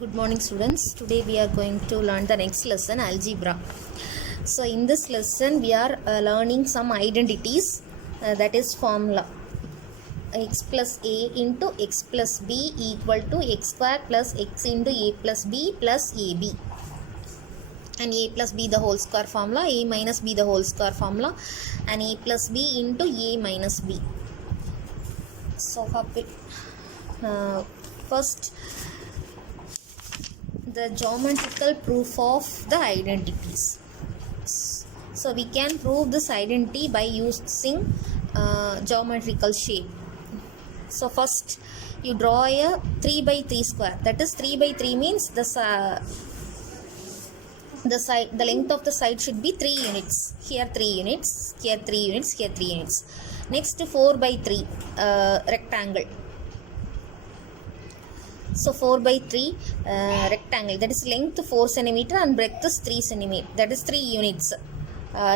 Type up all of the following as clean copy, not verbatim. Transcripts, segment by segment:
Good morning students. Today we are going to learn the next lesson, algebra. So in this lesson we are learning some identities, that is formula. X plus a into x plus b equal to x square plus x into a plus b plus ab. And a plus b the whole square formula, a minus b the whole square formula, and a plus b into a minus b. So first, the geometrical proof of the identities. So we can prove this identity by using geometrical shape. So first you draw a 3 by 3 square. That is 3 by 3 means the length of the side should be 3 units. Here 3 units, here 3 units, here 3 units. Next 4 by 3 rectangle. So 4 by 3 rectangle, that is length 4 centimeter and breadth is 3 centimeter, that is 3 units.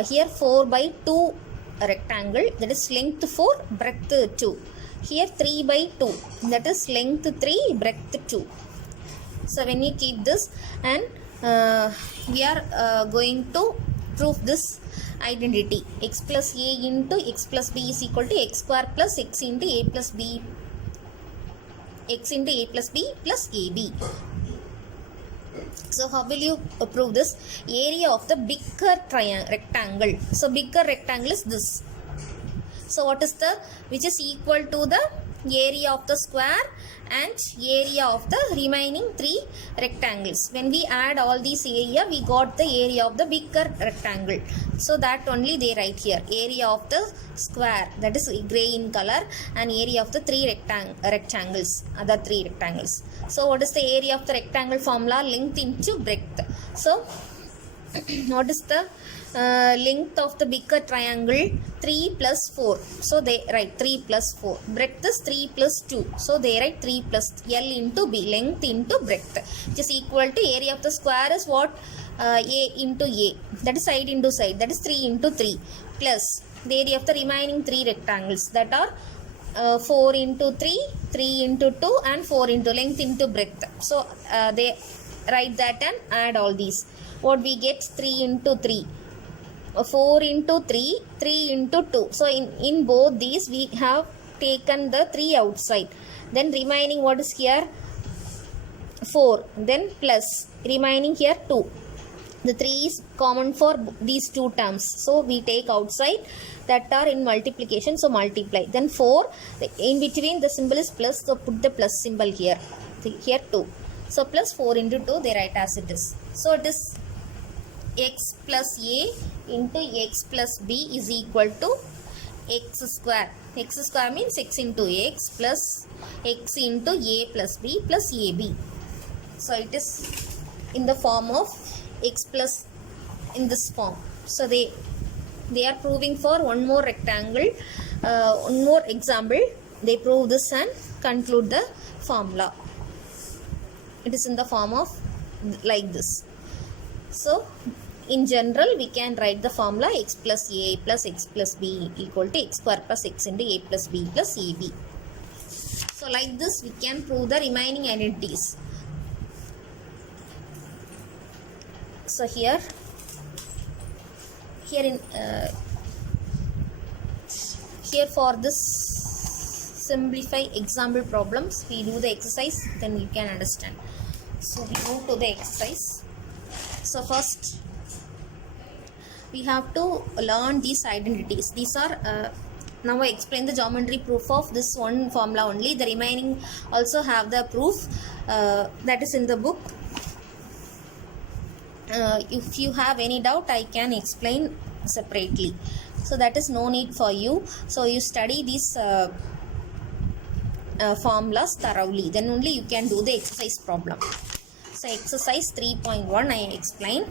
Here 4 by 2 rectangle, that is length 4, breadth 2. Here 3 by 2, that is length 3, breadth 2. So when we keep this, and we are going to prove this identity. X plus a into x plus b is equal to x square plus x into a plus b, x into a plus b plus ab. So how will you prove this? Area of the bigger rectangle. So bigger rectangle is this. So what is the, which is equal to the area of the square and area of the remaining 3 rectangles. When we add all these area, we got the area of the bigger rectangle. So that only they write here, area of the square, that is gray in color, and area of the 3 rectangles, other 3 rectangles. So what is the area of the rectangle formula? Length into breadth. So what is the length of the bigger triangle? 3 plus 4. So they write 3 plus 4. Breadth is 3 plus 2. So they write 3 plus L into B. Length into breadth, which is equal to area of the square is what? A into A. That is side into side. That is 3 into 3. Plus the area of the remaining 3 rectangles. That are 4 into 3, 3 into 2, and 4 into length into breadth. So they write that and add all these. What we get? 3 into 3. 4 into 3, 3 into 2. So in both these we have taken the 3 outside. Then remaining what is here? 4. Then plus remaining here 2. The 3 is common for these two terms. So we take outside, that are in multiplication. So multiply. Then 4. In between the symbol is plus. So put the plus symbol here. Here 2. So plus 4 into 2 they write as it is. So it is x plus a into x plus b is equal to x square. X square means x into x plus x into a plus b plus ab. So it is in the form of x plus, in this form. So they are proving for one more rectangle, one more example. They prove this and conclude the formula. It is in the form of like this. So in general we can write the formula x plus a plus x plus b equal to x square plus x into a plus b plus ab. So like this we can prove the remaining identities. So here for this simplify example problems, we do the exercise, then you can understand. So we move to the exercise. So first we have to learn these identities. These are now I explain the geometry proof of this one formula only. The remaining also have the proof that is in the book. If you have any doubt, I can explain separately. So that is no need for you. So you study these formulas thoroughly, then only you can do the exercise problem. So exercise 3.1 I explain.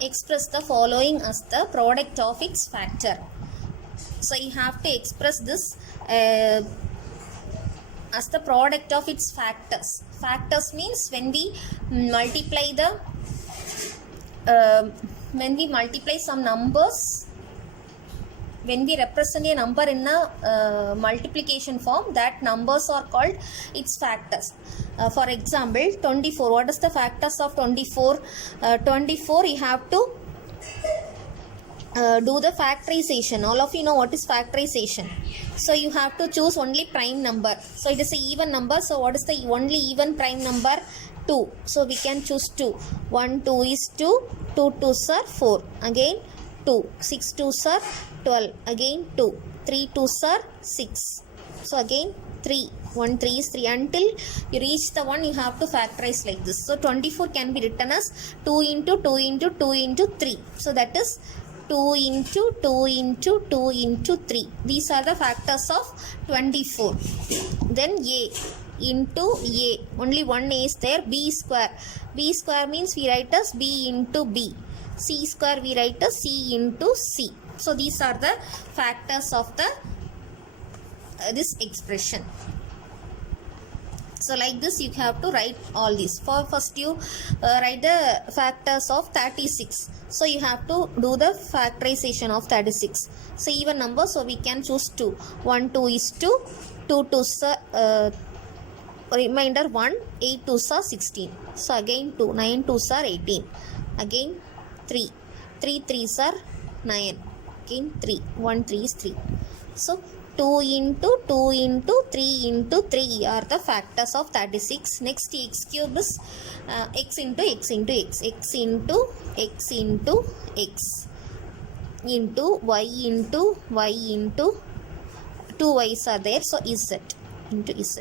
Express the following as the product of its factor. So you have to express this as the product of its factors. Factors means when we multiply some numbers, when we represent a number in a multiplication form, that numbers are called its factors. For example, 24. What is the factors of 24? 24 you have to do the factorization. All of you know what is factorization. So you have to choose only prime number. So it is a even number. So what is the only even prime number? 2. So we can choose 2. 1 2 is 2. 2 2s are 4. Again 2. 6 2s are 12. Again 2. 3 2s are 6. So again 3. 1 3 is 3. Until you reach the one, you have to factorize like this. So 24 can be written as 2 into 2 into 2 into 3. So that is 2 into 2 into 2 into 3. These are the factors of 24. Then A into A. Only one A is there. B square. B square means we write as B into B. C square we write as C into C. So these are the factors of the this expression. So like this you have to write all these. For first you write the factors of 36. So you have to do the factorization of 36. So even number, so we can choose 2. 1 2 is 2. 2 2s are remainder 1. 8 2s are 16. So again 2. 9 2s are 18. Again 3. 3 3s are 9. Again 3. 1 3 is 3. So 2 into 2 into 3 into 3 are the factors of 36. Next x cube is x into x into x. X into x into x into y into y into 2 y's are there. So z into z.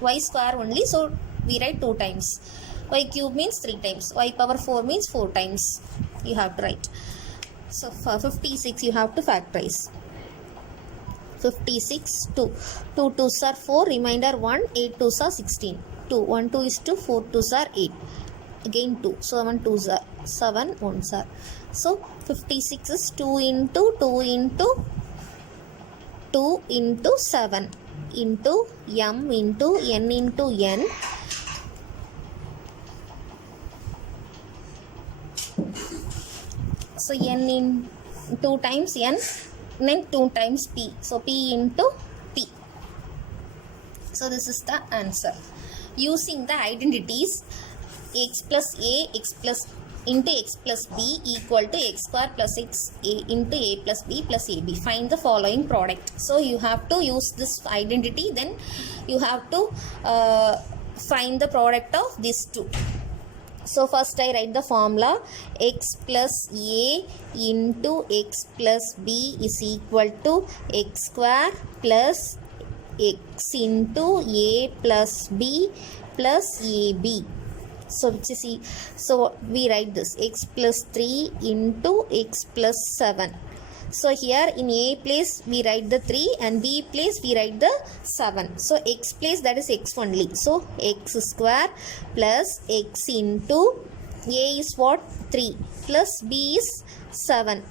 Y square only. So we write 2 times. Y cube means 3 times. Y power 4 means 4 times. You have to write. So for 56 you have to factorize. 56 2. 2 2s are 4. Remainder 1. 8 2s are 16. 2. 1 2 is 2. 4 2s are 8. Again 2. 7 2s are 7 1s are. So 56 is 2 into 2 into 2 into 7 into m into n into n. So n in 2 times n. Then 2 times p. So p into p. So this is the answer. Using the identities x plus a, x plus into x plus b equal to x square plus x a into a plus b plus ab. Find the following product. So you have to use this identity. Then you have to find the product of these two. So first I write the formula. X plus a into x plus b is equal to x square plus x into a plus b plus ab. So which is so we write this x plus 3 into x plus 7. So here in a place we write the 3 and b place we write the 7. So x place, that is x only. So x square plus x into a is what? 3 plus b is 7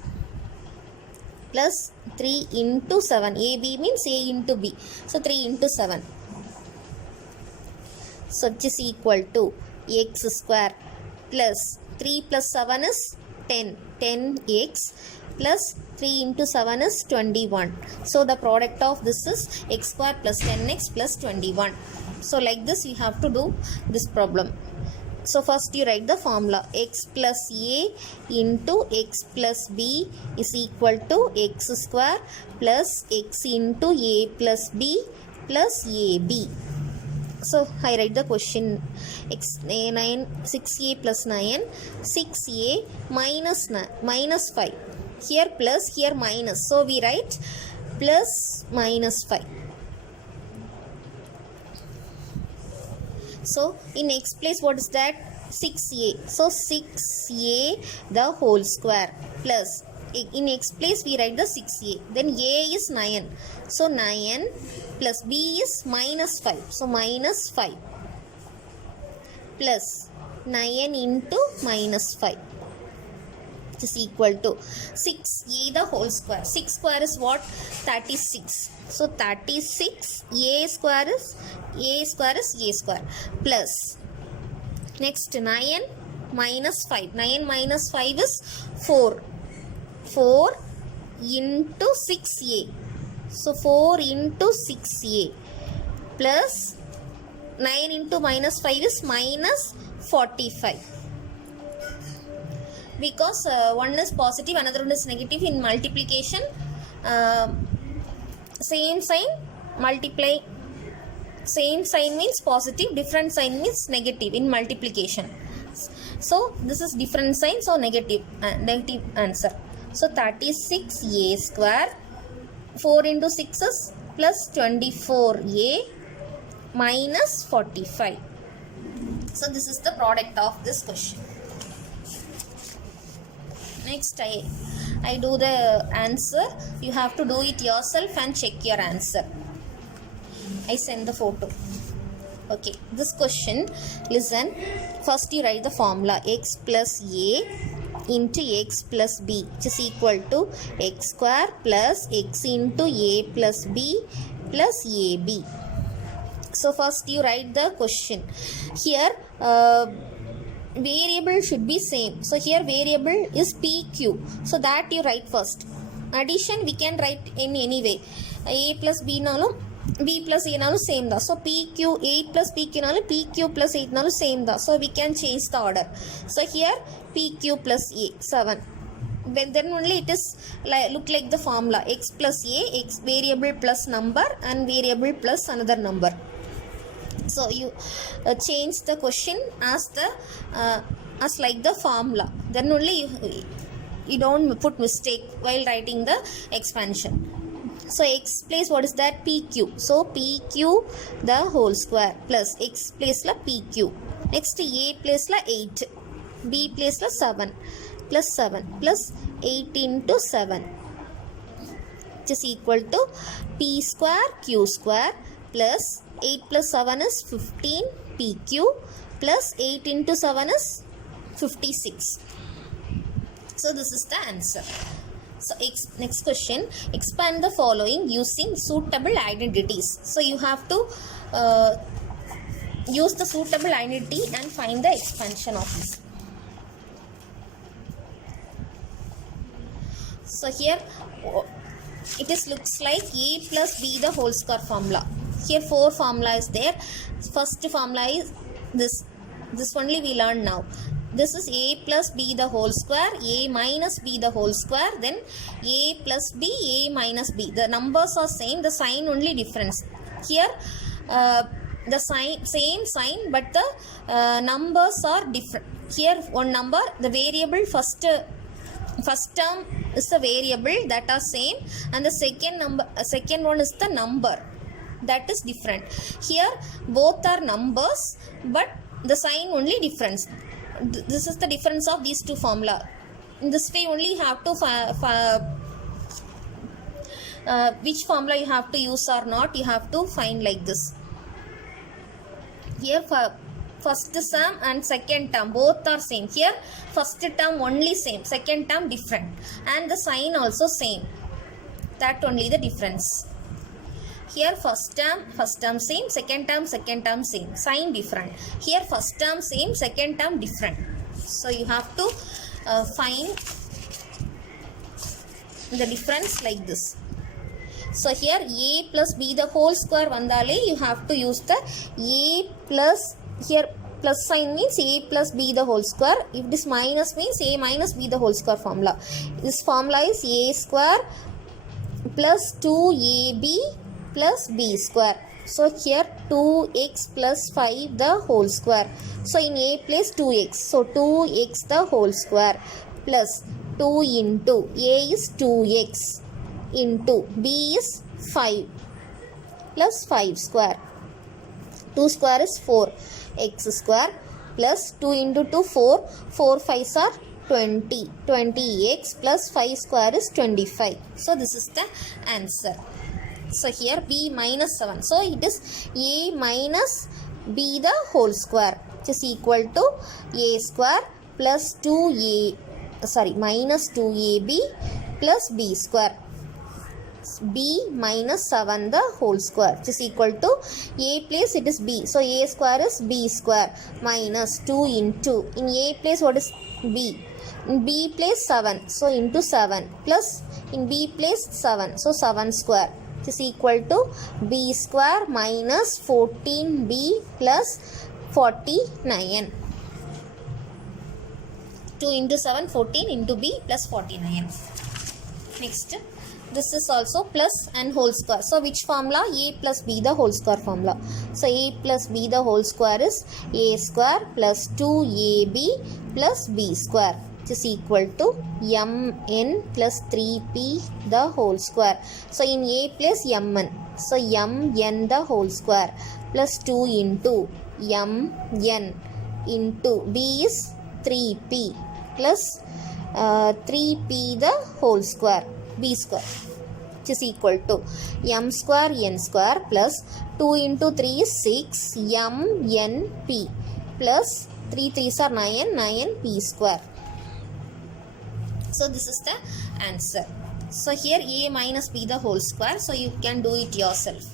plus 3 into 7. ab means a into b. So 3 into 7. So which is equal to x square plus 3 plus 7 is 10. 10x plus 3 into 7 is 21. So the product of this is x square plus 10x plus 21. So like this you have to do this problem. So first you write the formula. X plus a into x plus b is equal to x square plus x into a plus b plus ab. So I write the question. X 9 6a plus 9, 6a minus 5. Here plus, here minus. So we write plus minus 5. So in x place what is that? 6a. So 6a the whole square plus, in x place we write the 6a. Then a is 9. So 9 plus b is minus 5. So minus 5 plus 9 into minus 5. Which is equal to 6a the whole square. 6 square is what? 36. So 36 a square is a square plus next 9 minus 5. 9 minus 5 is 4. 4 into 6a. So 4 into 6a plus 9 into minus 5 is minus 45. Because one is positive, another one is negative. In multiplication, same sign multiply. Same sign means positive, different sign means negative in multiplication. So this is different sign, so negative answer. So 36a square, 4 into 6 is plus 24a minus 45. So this is the product of this question. Next I do the answer. You have to do it yourself and check your answer. I send the photo. Okay, this question, listen. First you write the formula x plus a into x plus b, which is equal to x square plus x into a plus b plus ab. So first you write the question. Here variable should be same. So here variable is pq. So that you write first. Addition we can write in any way. A plus b nalum b plus a nalum same da. So pq 8 plus pq nalum pq plus 8 nalum same da. So we can change the order. So here pq plus a 7. Then only it is look like the formula x plus a, x variable plus number and variable plus another number. So you change the question as like the formula. Then only you don't put mistake while writing the expansion. So x place what is that? pq. So pq the whole square plus x place la pq. Next a place la 8, b place la 7 plus 8 into 7, which is equal to p square q square plus 8 plus 7 is 15 pq plus 8 into 7 is 56. So this is the answer. So next question, expand the following using suitable identities. So you have to use the suitable identity and find the expansion of this. So here it is looks like a plus b the whole square formula. Here 4 formula is there. First formula is this only we learn now. This is a plus b the whole square, a minus b the whole square, then a plus b, a minus b. The numbers are same, the sign only difference. Here the sign same sign, but the numbers are different. Here one number, the variable first term is the variable that are same, and the second one is the number that is different. Here both are numbers, but the sign only difference. This is the difference of these two formula. In this way only you have to which formula you have to use or not, you have to find like this. Here first term and second term both are same. Here first term only same, second term different, and the sign also same. That only the difference. Here first term same, second term same, sign different. Here first term same, second term different. So you have to find the difference like this. So here a plus b the whole square vandale, you have to use the a plus, here plus sign means a plus b the whole square. If this minus means a minus b the whole square formula. This formula is a square plus 2ab plus b square. So here 2x plus 5 the whole square. So in a place 2x. So 2x the whole square plus 2 into a is 2x into b is 5 plus 5 square. 2 square is 4 x square plus 2 into 2 4. 4 5s are 20. 20x plus 5 square is 25. So this is the answer. So here b minus 7. So it is a minus b the whole square, which is equal to a square plus minus 2ab plus b square. B minus 7 the whole square, which is equal to a place it is b. So a square is b square minus 2 into, in a place what is b? In b place 7. So into 7 plus in b place 7. So 7 square which is equal to b square minus 14b plus 49. 2 into 7, 14 into b plus 49. Next, this is also plus and whole square. So which formula? A plus b the whole square formula. So a plus b the whole square is a square plus 2ab plus b square, which is equal to mn plus 3p the whole square. So in a place mn, so mn the whole square plus 2 into mn into b is 3p plus 3p the whole square, b square, which is equal to m square n square plus 2 into 3 is 6 mnp plus 3 3s are 9, 9p square. So this is the answer. So here a minus b the whole square. So you can do it yourself.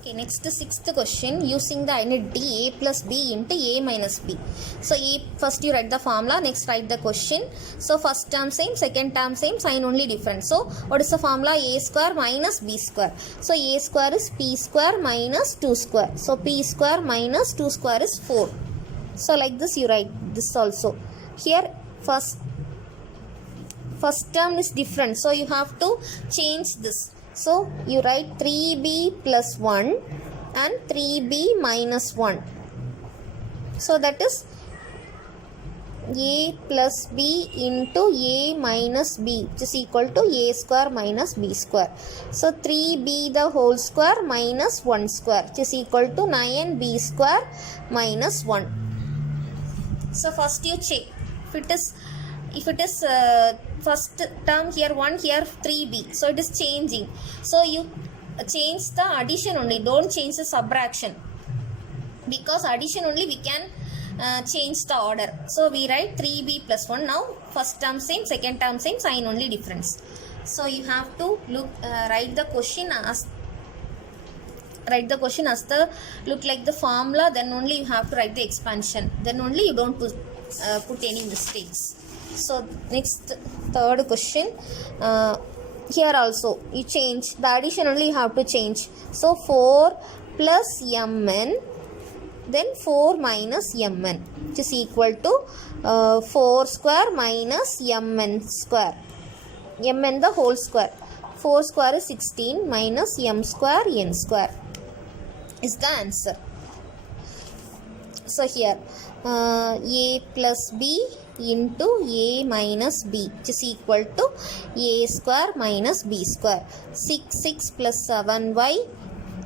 Okay, next sixth question, using the identity a plus b into a minus b. So a, first you write the formula, next write the question. So first term same, second term same, sign only different. So what is the formula? A square minus b square. So a square is p square minus 2 square. So p square minus 2 square is 4. So like this you write this also. Here first term is different, so you have to change this. So you write 3b plus 1 and 3b minus 1. So that is a plus b into a minus b, which is equal to a square minus b square. So 3b the whole square minus 1 square, which is equal to 9b square minus 1. So first you check if it is first term here 1, here 3b, so it is changing. So you change the addition only, don't change the subtraction, because addition only we can change the order. So we write 3b plus 1. Now first term same, second term same, sign only difference. So you have to write the question as the look like the formula, then only you have to write the expansion, then only you don't put any mistakes. So next third question, here also you change the addition only, you have to change. So 4 plus mn, then 4 minus mn, which is equal to 4 square minus mn square, mn the whole square. 4 square is 16 minus m square n square is the answer. So here a plus b into a minus b, which is equal to a square minus b square. 6 plus 7y,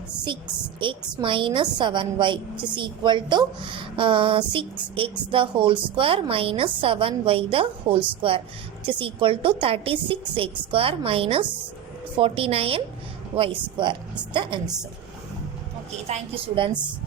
6x minus 7y, which is equal to 6x the whole square minus 7y the whole square, which is equal to 36x square minus 49y square is the answer. Okay, thank you students.